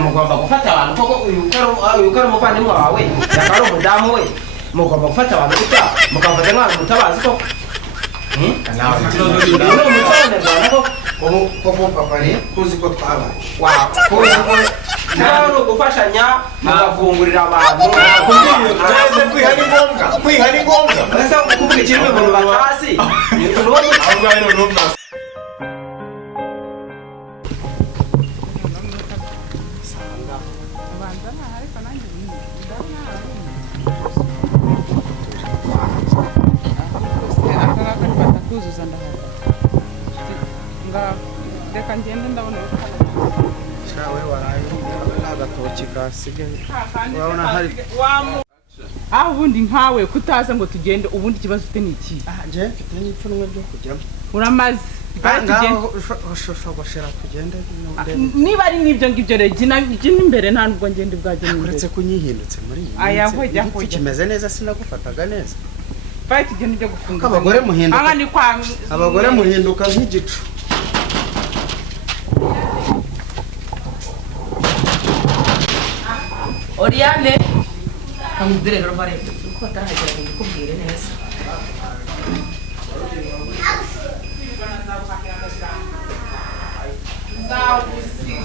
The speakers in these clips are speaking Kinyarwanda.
mugomba gufata abantu koko uyu karo umuvandimwe wawe yakari umudamu we mugomba gufata abantu gutya mukafata nk'abantu mutabazi koko nawe no mutane koko papa ni kuzi ko twabaye kuzi ko nawe no gufashanya mugafungurira abantu kwiha ni ngombwa ese kuvuga ikintu mu batasi ni tuno ahubwo ari no reka ngende ndabona shawe waraye n'agatoki kasigaye urabona hari aho ubundi nkawe kutaza ngo tugende ubundi kibazo ufite ni iki nje mfite n'ipfunwe ryo kujyamo uramaze ngaho ushoboshera tugende niba ari n'ibyo ngibyo regina imbere nta nubwo ngende bwajye imbere uretse kunyihindutse muri iyi aya hojya kimeze neza sinagufataga neza baye tugende byo gufunga abagore muhinduka aha ni kwa abagore muhinduka nk'igicu Oriane kamubwire rero bare uko atahagera kubwire neza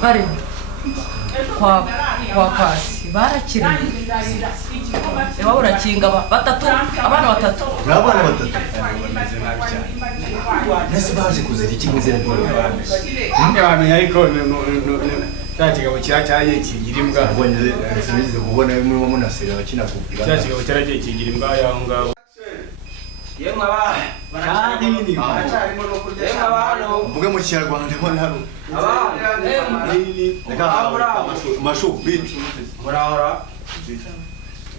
bare kwa kwasi barakiriye ewa urakinga batatu abana batatu n'abana batatu nese baje kuzira iki muzira dore ninde wamenya ariko cyakigabo cyaraye kigira imbwa abonye sibize kubona bimwe mu nasira bakina kubwira cyakigabo cyaraye kigira imbwa yaho ngaho yemwe abana kandi nini baracarimo no kurya yemwe abana mvuge mu kinyarwanda mbona haro abana nini mashu biti murahora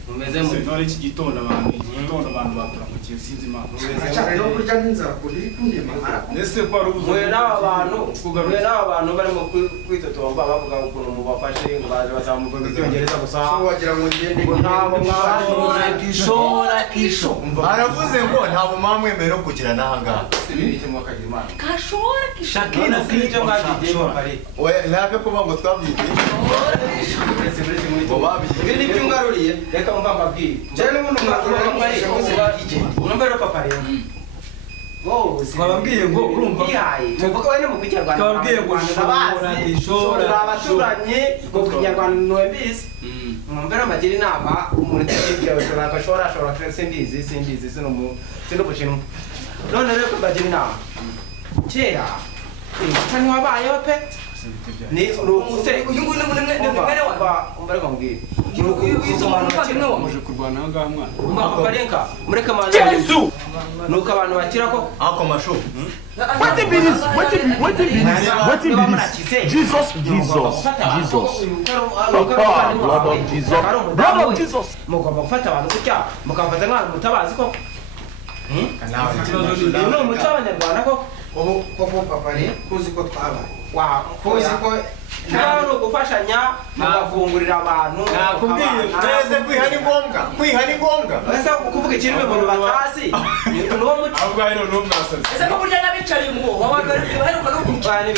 mumeze mu none iki gitondo abantu bakora mu kintu sinzi impamvu cyane no kurya n'inzara kuri kunyema nese ko ari mwe n'aba bantu barimo kwitotomba bavuga ukuntu mubafashe ngo baje bazamuka ibyongereza gusa wagira ngo ngende ntabwo mwabashora kisho aravuze ngo ntabwo mwamwemera kugira nahangaha ibiki mwakagira imana kashora shakina sinje mwagiye bari we ntabwo kuba ngo twabyite ibi ni byungaruriye reka umva mbabwire je n'umuntu mwazura urumva rero papa rero twababwiye ngo urumva tuvuga wene mu Kinyarwanda twababwiye ngo shora abaturanye ngo Kinyarwanda nwembizi mbere bagira inama umuntu cyibyo ashora sindizi sino bushinwa none rero bagira inama kera cyane wabayeho pe ni urumuse uyu nguyu ni mwene wa umbare kwambwira muje kurwana ngaha mwana umva barenka mureke manje nuko abantu bakira ko ako mashu What it be Jesus. Blood of Jesus. mugomba gufata abantu gutya mukafata nk'abantu mutabazi ko no umuco w'abanyarwanda ko koko papa ni kuzi ko twabaye kuzi ko nawe no gufashanya mugafungurira abantu nakubwiye neze kwiha ni ngombwa ese kuvuga ikintu mu batasi ni uwo muco ahubwo ari no mwasaze ese ko burya nabicari ngo wabagara baheruka no bane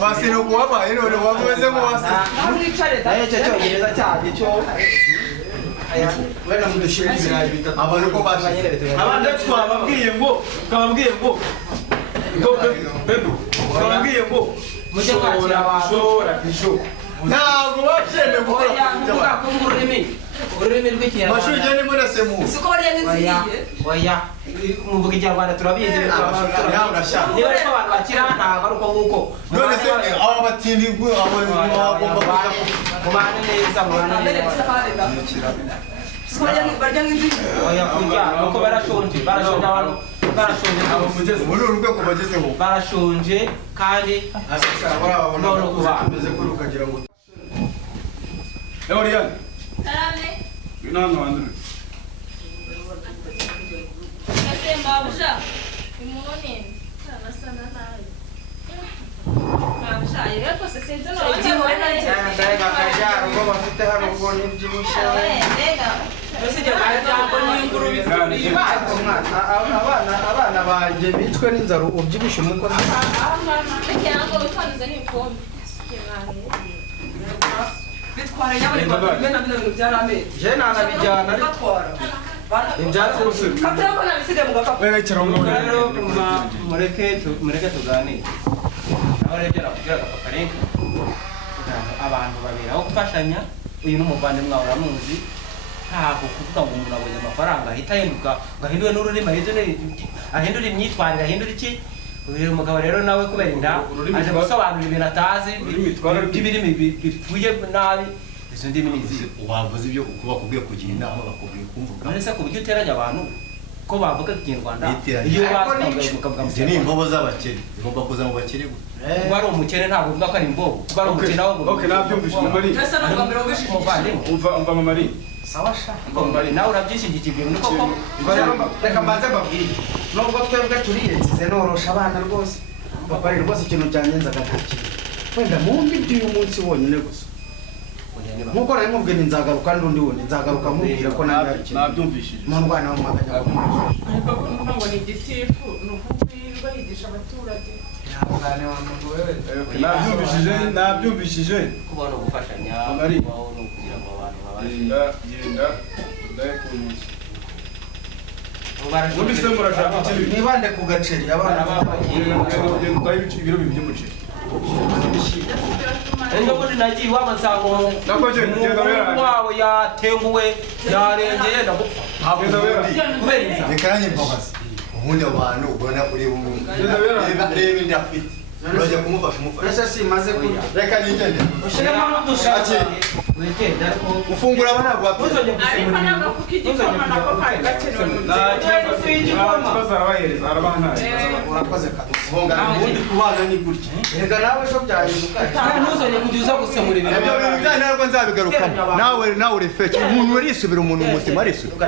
Basi no kuwabaye none wameze ngo wasa mwicare da cyo cyongereza cyane cyo wenda mudushira ibirayi bitatu abantu ko baje abandi twababwiye ngo twababwiye ngo mujye kwakira abantu ntabwo basheme gukora kuvuga ko ururimi rw'ikinyarwanda mashu je ni muri semu siko bari nziye oya muvuga ikinyarwanda turabizi niba ariko abantu bakira ntabwo ari uko nguko none se aba batindi mubane neza barya nk'inziye oya kurya nuko barashonje abantu barashonje muri uru rwego bagezeho barashonje kandi none kuba ameze ko rukagira ngo Oriane nano Andre Babusha imuni sana sana nayo babusha yego se sinzi no ndega kajya ngo bafite hano ngo nibyibushye bose jya bajya ngo ni inguru abana banjye bicwe n'inzara ubyibushye umukozi Rekera ngo witwarize n'ibikombe. bitwara nyamuneka bimwe na bino bintu byarameze je nanabijyana ariko batwara ibyatsi katera ko nabisigaye mu gakapu rero mureke tuganire aho rero nakubwiraga papa renka abantu babiri aho gufashanya uyu n'umuvandimwe wawe uramuzi ntabwo kuvuga ngo umuntu abonye amafaranga ahita ahinduka ngo ahindure n'ururimi ahindure imyitwarire ahindure iki uyu mugabo rero nawe kubera inda aje gusobanura ibintu atazi by'ibirimi bipfuye nabi izo ndimi ni izi wavuze ibyo uko bakubwiye kugira inama bakubwiye kumvuga uretse ku buryo uteranya abantu ko bavuga ikinyarwanda iyo bavuga izi ni imbobo z'abakene zigomba kuza mu bakene gusa kuba ari umukene ntabwo uvuga ko ari imbobo kuba ari umukene ahubwo nabyumvise umumari ese no bwa mbere wabishije umva mamari sawa sha nawe urabyishyigikiye ibintu koko reka mbanze mbabwire nubwo twebwe turiyenzize norosha abana rwose papa rero rwose ikintu cyanyenzaga nta kintu wenda mumbi iby'uyu munsi wonyine gusa nkuko nari mubwiye nzagaruka n'undi wundi nzagaruka mubwira ko nabyumvishije mu ndwana wo mwaganya ariko kuvuga ngo ni igitifu ni ukubwirwa yigisha abaturage nabyumvishije kuba no gufashanya Amari. kubaho no kugira ngo abantu babashe genda ndaye ku munsi barashobora ubundi se murashaka iki nibande ku gaceri abana ibiro bibiri by'umuceri ejo bundi nagiye iwabo nsanga umuhungu wawe yatenguwe yarengeye ndagupfa kubera inzara reka nanjye mbabaza ubundi abo bantu ubona uri bumwe reba inda afite urajya kumufasha umufasha ese simaze kurya reka nigende ushyiremo n'udushake wigenda ariko ufungura abo ntabwo wapfa ariko n'agafuka igikoma nako kari gakenewe mu ikibazo arabahereza arabaha nta urakoze kabisa ubungana ubundi kubana ni gutya reka nawe ejo byahinduka ntuzajye kujya uza gusemura ibintu ibyo bintu bijyanye ntabwo nzabigarukamo nawe uri feke umuntu urisubira umuntu muzima arisubira